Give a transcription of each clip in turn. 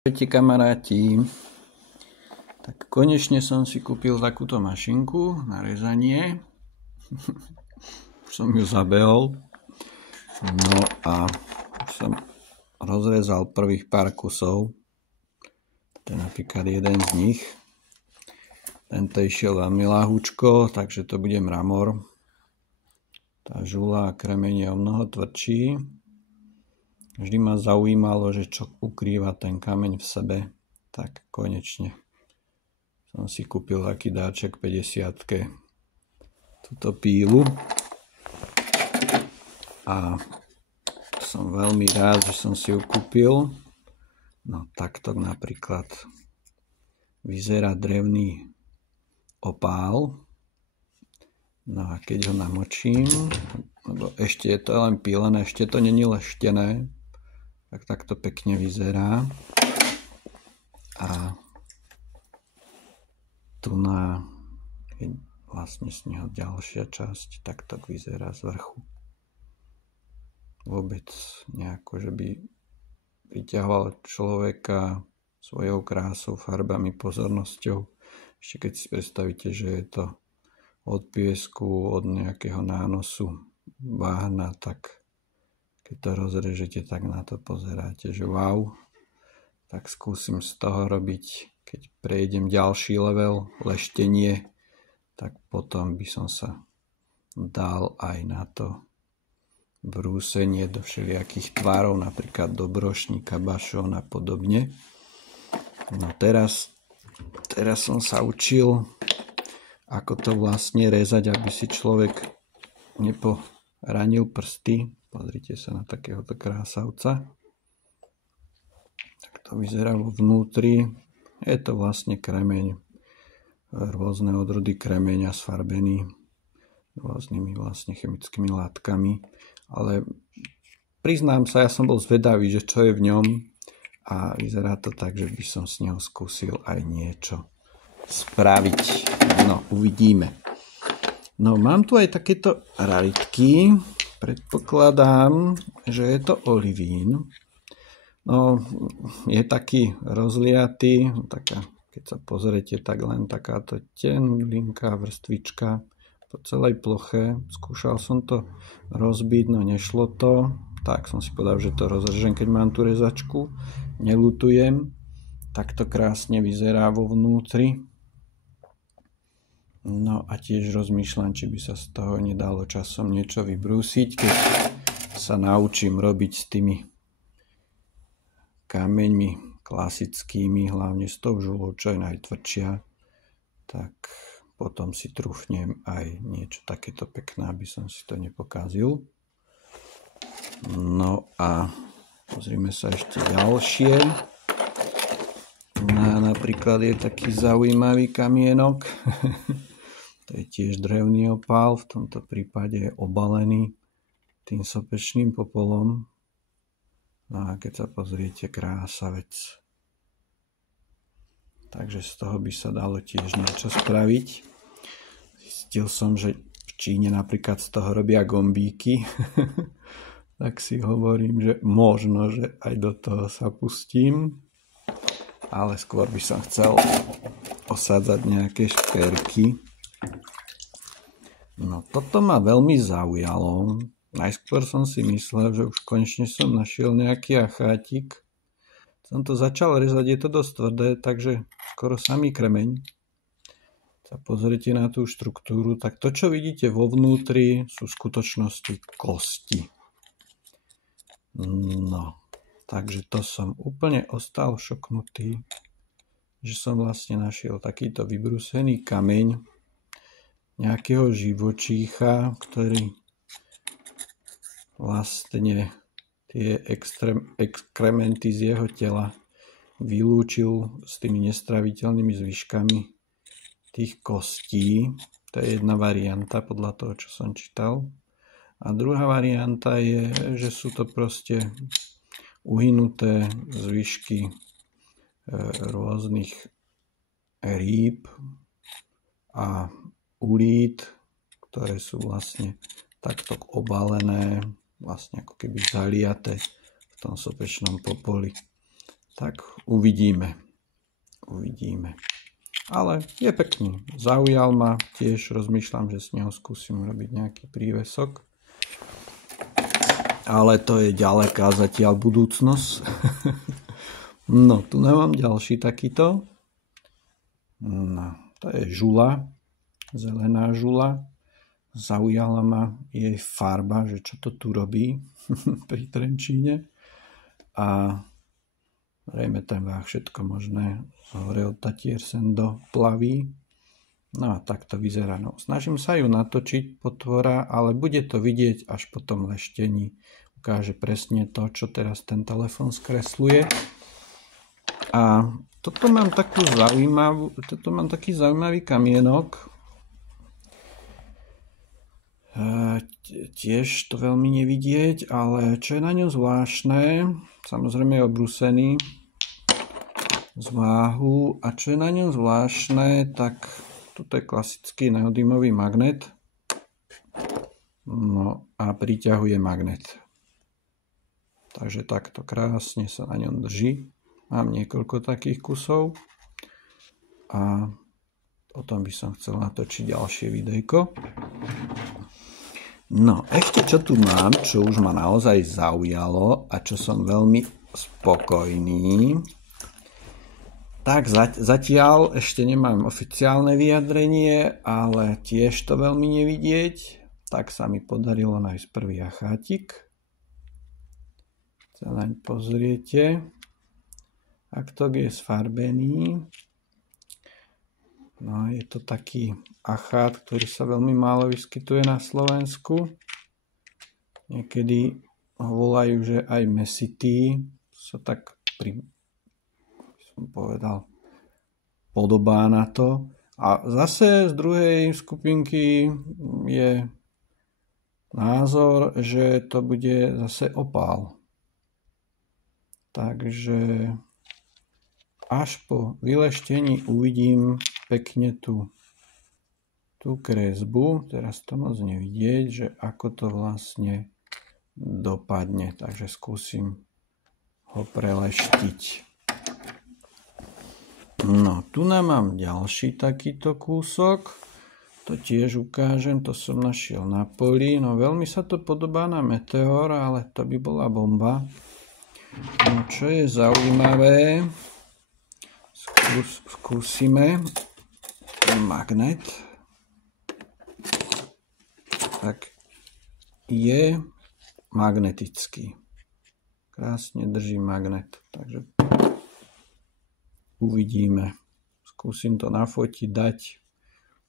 Ahojte kamaráti, tak konečne som si kúpil takúto mašinku na rezanie, už som ju zabehol, no a som rozrezal prvých pár kusov, to je napríklad jeden z nich, tento išiel veľmi ľahúčko, takže to bude mramor, tá žula a kremeň je o mnoho tvrdší. Vždy ma zaujímalo, že čo ukrýva ten kameň v sebe, tak konečne som si kúpil taký dáček 50-ke túto pílu a som veľmi rád, že som si ju kúpil. No takto napríklad vyzerá drevný opál. No a keď ho namočím, lebo ešte je to len pílené, ešte to není leštené, tak takto pekne vyzerá. A tu na vlastne z neho ďalšia časť takto vyzerá z vrchu. Vôbec nejako, že by priťahoval človeka svojou krásou, farbami, pozornosťou. Ešte keď si predstavíte, že je to od piesku, od nejakého nánosu váhna, tak keď to rozrežete, tak na to pozeráte, že wow. Tak skúsim z toho robiť, keď prejdem ďalší level, leštenie, tak potom by som sa dal aj na to brúsenie do všelijakých tvarov, napríklad do brošníka, bašón a podobne. No teraz som sa učil, ako to vlastne rezať, aby si človek neporanil prsty. Pozrite sa na takéhoto krásavca. Tak to vyzerá vo vnútri. Je to vlastne kremeň. Rôzne odrody kremeňa sfarbený rôznymi vlastne chemickými látkami. Ale priznám sa, ja som bol zvedavý, že čo je v ňom. A vyzerá to tak, že by som z neho skúsil aj niečo spraviť. No, uvidíme. No, mám tu aj takéto raritky. Predpokladám, že je to olivín. No, je taký rozliatý, taká, keď sa pozriete, tak len takáto tenlinká vrstvička po celej ploche. Skúšal som to rozbiť, no nešlo to. Tak som si povedal, že to rozrežem, keď mám tú rezačku. Neľutujem. Takto krásne vyzerá vo vnútri. No a tiež rozmýšľam, či by sa z toho nedalo časom niečo vybrúsiť, keď sa naučím robiť s tými kameňmi klasickými, hlavne s tou žulou, čo je najtvrdšia, tak potom si trúfnem aj niečo takéto pekné, aby som si to nepokazil. No a pozrime sa ešte ďalšie. Napríklad je taký zaujímavý kamienok. To je tiež drevný opál, v tomto prípade je obalený tým sopečným popolom. No a keď sa pozriete, krásavec. Takže z toho by sa dalo tiež niečo spraviť. Zistil som, že v Číne napríklad z toho robia gombíky. Tak si hovorím, že možno, že aj do toho sa pustím. Ale skôr by som chcel osádzať nejaké šperky. No toto ma veľmi zaujalo. Najskôr som si myslel, že už konečne som našiel nejaký achátik. Som to začal rezať, je to dosť tvrdé, takže skoro samý kremeň. Sa pozrite na tú štruktúru, tak to, čo vidíte vo vnútri, sú v skutočnosti kosti. No, takže to som úplne ostal šoknutý, že som vlastne našiel takýto vybrúsený kameň nejakého živočícha, ktorý vlastne tie exkrementy z jeho tela vylúčil s tými nestraviteľnými zvyškami tých kostí. To je jedna varianta podľa toho, čo som čítal. A druhá varianta je, že sú to proste uhynuté zvyšky rôznych rýb a ulít, ktoré sú vlastne takto obalené, vlastne ako keby zaliaté v tom sopečnom popoli. tak uvidíme. Ale je pekný. Zaujal ma, tiež rozmýšľam, že z neho skúsim urobiť nejaký prívesok. Ale to je ďaleká zatiaľ budúcnosť. No, tu mám ďalší takýto. No, to je žula. Zelená žula. Zaujala ma jej farba, že čo to tu robí pri Trenčíne. A zrejme ten váh všetko možné hore od Tatier sem do plaví. No a tak to vyzerá. No, snažím sa ju natočiť potvora, ale bude to vidieť až po tom leštení. Ukáže presne to, čo teraz ten telefon skresluje. A toto mám taký zaujímavý kamienok. Tiež to veľmi nevidieť, ale čo je na ňom zvláštne, samozrejme je obrúsený z váhu, a čo je na ňom zvláštne, tak toto je klasický neodymový magnet, no a priťahuje magnet, takže takto krásne sa na ňom drží. Mám niekoľko takých kusov a o tom by som chcel natočiť ďalšie videjko. No, ešte čo tu mám, čo už ma naozaj zaujalo a čo som veľmi spokojný, tak zatiaľ ešte nemám oficiálne vyjadrenie, ale tiež to veľmi nevidieť, tak sa mi podarilo nájsť prvý achátik. Sa naň pozriete. Aktok je sfarbený. No, je to taký achát, ktorý sa veľmi málo vyskytuje na Slovensku. Niekedy ho volajú, že aj mesitý, sa tak podobá na to. A zase z druhej skupinky je názor, že to bude zase opál. Takže až po vyleštení uvidím pekne tú kresbu. Teraz to moc nevidieť, že ako to vlastne dopadne. Takže skúsim ho preleštiť. No, tu mám ďalší takýto kúsok. To tiež ukážem, to som našiel na poli. No, veľmi sa to podobá na meteor, ale to by bola bomba. No, čo je zaujímavé, skúsime magnet. Tak je magnetický. Krásne drží magnet. Takže uvidíme. Skúsim to nafotiť, dať,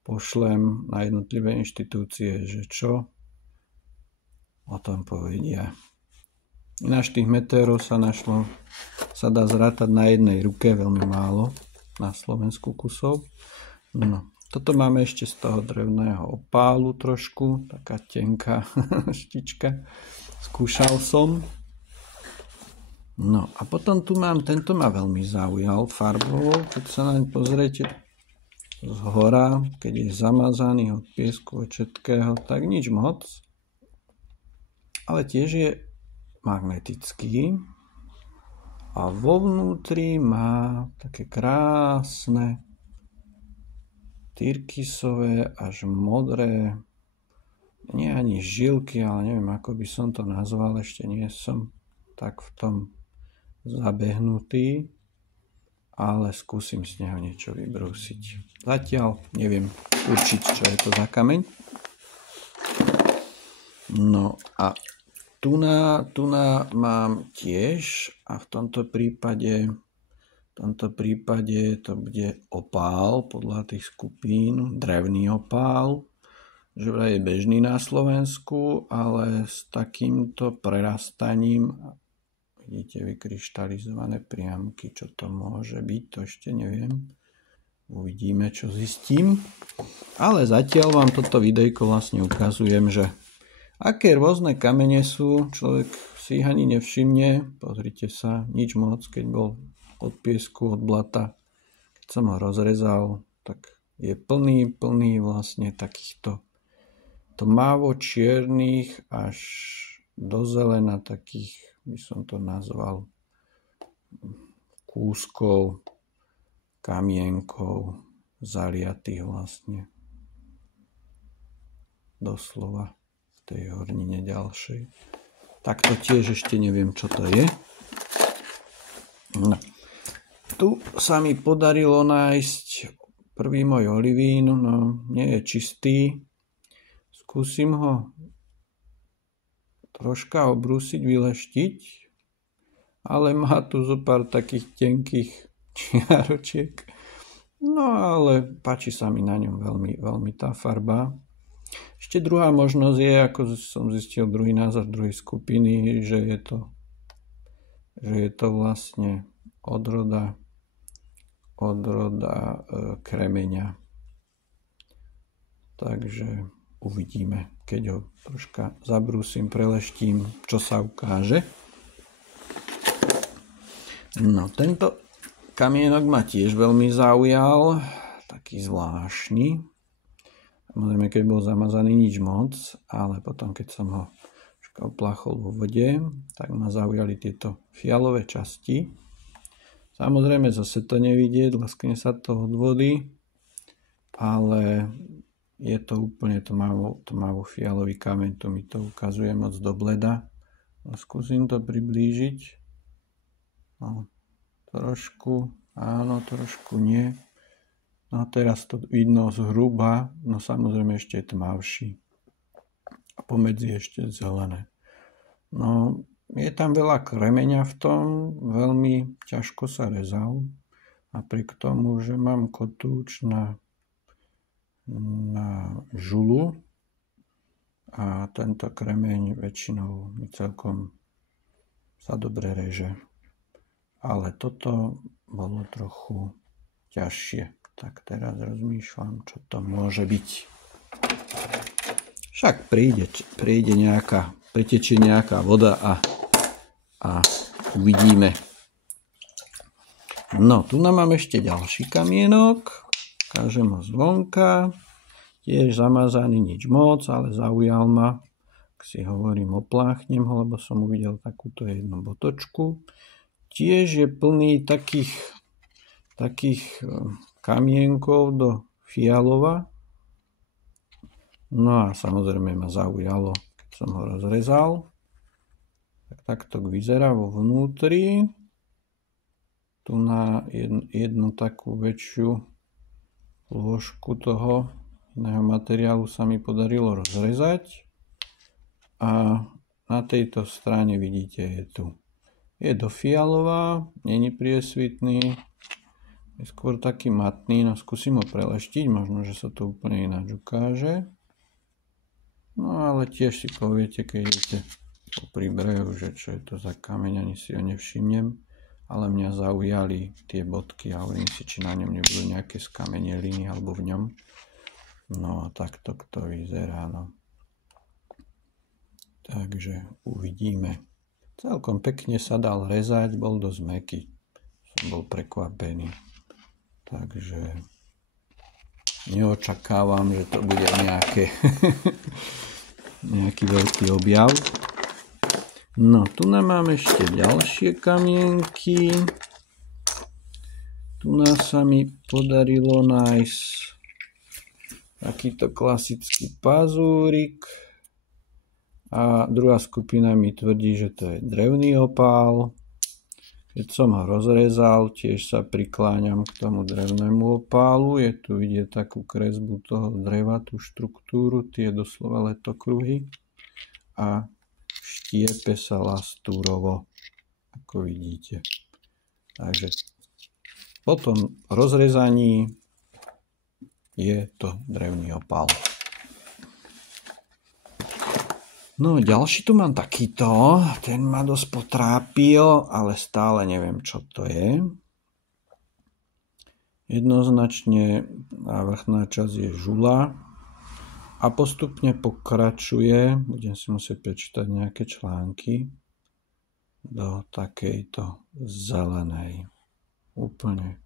pošlem na jednotlivé inštitúcie, že čo o tom povedia. Ináč tých meteorov sa dá zrátať na jednej ruke, veľmi málo, na Slovensku kusov. No, toto máme ešte z toho drevného opálu trošku, taká tenká štička. Skúšal som. No a potom tu mám, tento ma veľmi zaujal farbou, keď sa naň pozriete z hora, keď je zamazaný od piesku, od všetkého, tak nič moc. Ale tiež je magnetický a vo vnútri má také krásne tyrkysové až modré, nie ani žilky, ale neviem, ako by som to nazval, ešte nie som tak v tom zabehnutý, ale skúsim z neho niečo vybrúsiť. Zatiaľ neviem určiť, čo je to za kameň. No a tu mám tiež, a v tomto prípade to bude opál podľa tých skupín, drevný opál, že vraj je bežný na Slovensku, ale s takýmto prerastaním, vidíte vykryštalizované priamky, čo to môže byť, to ešte neviem. Uvidíme, čo zistím. Ale zatiaľ vám toto videjko vlastne ukazujem, že aké rôzne kamene sú, človek si ich ani nevšimne. Pozrite sa, nič moc, keď bol od piesku, od blata. Keď som ho rozrezal, tak je plný vlastne takýchto tmavo-čiernych až do zelena takých, by som to nazval, kúskov kamienkov zaliatých vlastne doslova v tej hornine ďalšej. Tak to tiež ešte neviem, čo to je. No. Tu sa mi podarilo nájsť prvý môj olivín, no nie je čistý. Skúsim ho troška obrúsiť, vyleštiť, ale má tu zo pár takých tenkých čiaročiek. No ale páči sa mi na ňom veľmi, veľmi tá farba. Ešte druhá možnosť je, ako som zistil druhý názor druhej skupiny, že je to vlastne odroda kremeňa. Takže uvidíme, keď ho troška zabrúsim, preleštím, čo sa ukáže. No, tento kamienok ma tiež veľmi zaujal, taký zvláštny. Samozrejme, keď bol zamazaný, nič moc, ale potom, keď som ho opláchol vo vode, tak ma zaujali tieto fialové časti. Samozrejme, zase to nevidieť, laskne sa to od vody, ale je to úplne tmavo fialový kameň, to mi to ukazuje moc do bleda. No, skúsim to priblížiť. No, trošku, áno, trošku nie. No a teraz to vidno zhruba, no samozrejme ešte je tmavší. A pomedzi ešte zelené. No, je tam veľa kremeňa v tom, veľmi ťažko sa rezal. Napriek tomu, že mám kotúč na žulu a tento kremeň väčšinou mi celkom sa dobre reže. Ale toto bolo trochu ťažšie. Tak teraz rozmýšľam, čo to môže byť. Však pritečie nejaká voda a uvidíme. No, tu nám mám ešte ďalší kamienok. Ukážem ho zvonka. Tiež zamazaný, nič moc, ale zaujal ma. Ak si hovorím, opláchnem ho, lebo som uvidel takúto jednu botočku. Tiež je plný takých kamienkov do fialova. No a samozrejme ma zaujalo, keď som ho rozrezal. Takto vyzerá vo vnútri. Tu na jednu takú väčšiu lôžku toho iného materiálu sa mi podarilo rozrezať. A na tejto strane vidíte, je do fialová, není priesvitný. Je skôr taký matný, no skúsim ho preleštiť, možno, že sa to úplne ináč ukáže. No ale tiež si poviete, keď idete pri brehu, že čo je to za kameň, ani si ho nevšimnem. Ale mňa zaujali tie bodky a hovorím si, či na ňom nebudú nejaké skameneliny alebo v ňom. No a takto to vyzerá, no. Takže uvidíme. Celkom pekne sa dal rezať, bol dosť mäkký. Som bol prekvapený. Takže neočakávam, že to bude nejaký veľký objav. No, tu nám máme ešte ďalšie kamienky. Tu nás sa mi podarilo nájsť takýto klasický pazúrik. A druhá skupina mi tvrdí, že to je drevný opál. Keď som ho rozrezal, tiež sa prikláňam k tomu drevnému opálu. Je tu vidieť takú kresbu toho dreva, tú štruktúru, tie doslova letokruhy. A štiepe sa lastúrovo, ako vidíte. Takže po tom rozrezaní je to drevný opál. No, ďalší tu mám takýto, ten ma dosť potrápil, ale stále neviem, čo to je. Jednoznačne vrchná časť je žula a postupne pokračuje, budem si musieť prečítať nejaké články, do takejto zelenej. Úplne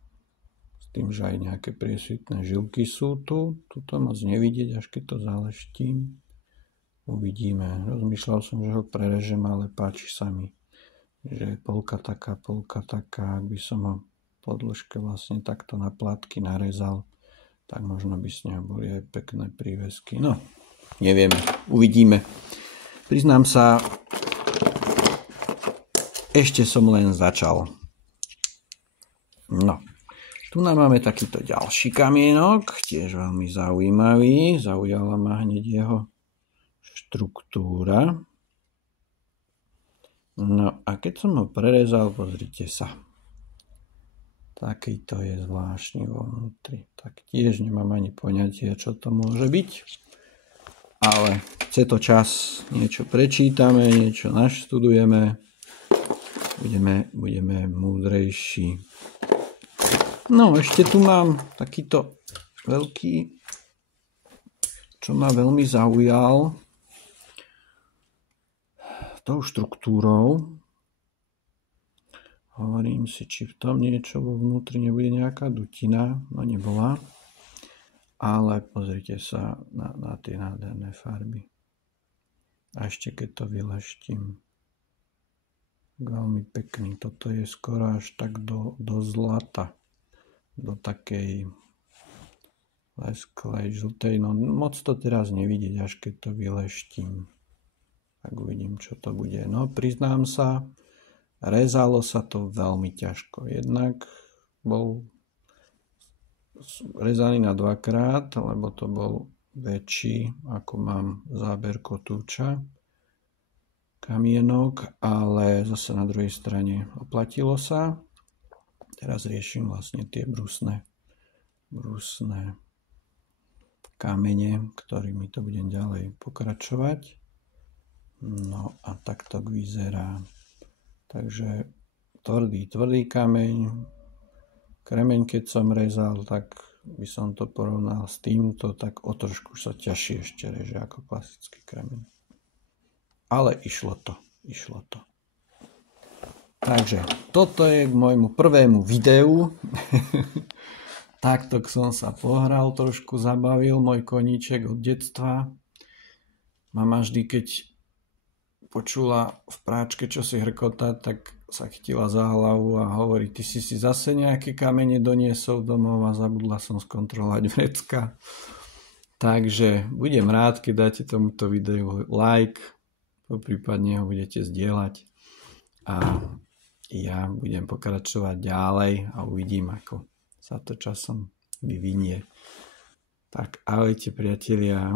s tým, že aj nejaké priesvitné žilky sú tu. Tuto moc nevidieť, až keď to zaleštím. Uvidíme. Rozmýšľal som, že ho prerežem, ale páči sa mi že polka taká, ak by som ho po dĺžke vlastne takto na plátky narezal, tak možno by z neho boli aj pekné prívesky. No, nevieme, uvidíme. Priznám sa, ešte som len začal. No, tu nám máme takýto ďalší kamienok, tiež veľmi zaujímavý. Zaujala ma hneď jeho štruktúra. No a keď som ho prerezal, pozrite sa. Takýto je zvláštny vo vnútri. Tak tiež nemám ani poňatie, čo to môže byť. Ale chce to čas. Niečo prečítame, niečo naštudujeme. Budeme múdrejší. No, ešte tu mám takýto veľký, čo ma veľmi zaujal tou štruktúrou. Hovorím si, či v tom niečo vo vnútri nebude nejaká dutina. No nebola. Ale pozrite sa na tie nádherné farby. A ešte keď to vyleštím. Veľmi pekný. Toto je skoro až tak do zlata. Do takej lesklej, žltej. No moc to teraz nevidieť, až keď to vyleštím. Tak uvidím, čo to bude. No, priznám sa, rezalo sa to veľmi ťažko. Jednak bol rezaný na dvakrát, lebo to bol väčší, ako mám záber kotúča, kamienok, ale zase na druhej strane oplatilo sa. Teraz riešim vlastne tie brusné kamene, ktorými to budem ďalej pokračovať. No a takto vyzerá. Takže tvrdý kameň. Kremeň, keď som rezal, tak by som to porovnal s týmto, tak o trošku sa ťažšie ešte reže ako klasický kremeň. Ale išlo to. Takže toto je k môjmu prvému videu. Takto som sa pohral, trošku zabavil môj koníček od detstva. Mama vždy, keď počula v práčke, čo si hrkota, tak sa chytila za hlavu a hovorí, ty si zase nejaké kamene doniesol domov a zabudla som skontrolovať vrecka. Takže budem rád, keď dáte tomuto videu like, poprípadne ho budete zdieľať a ja budem pokračovať ďalej a uvidím, ako sa to časom vyvinie. Tak ahojte priatelia.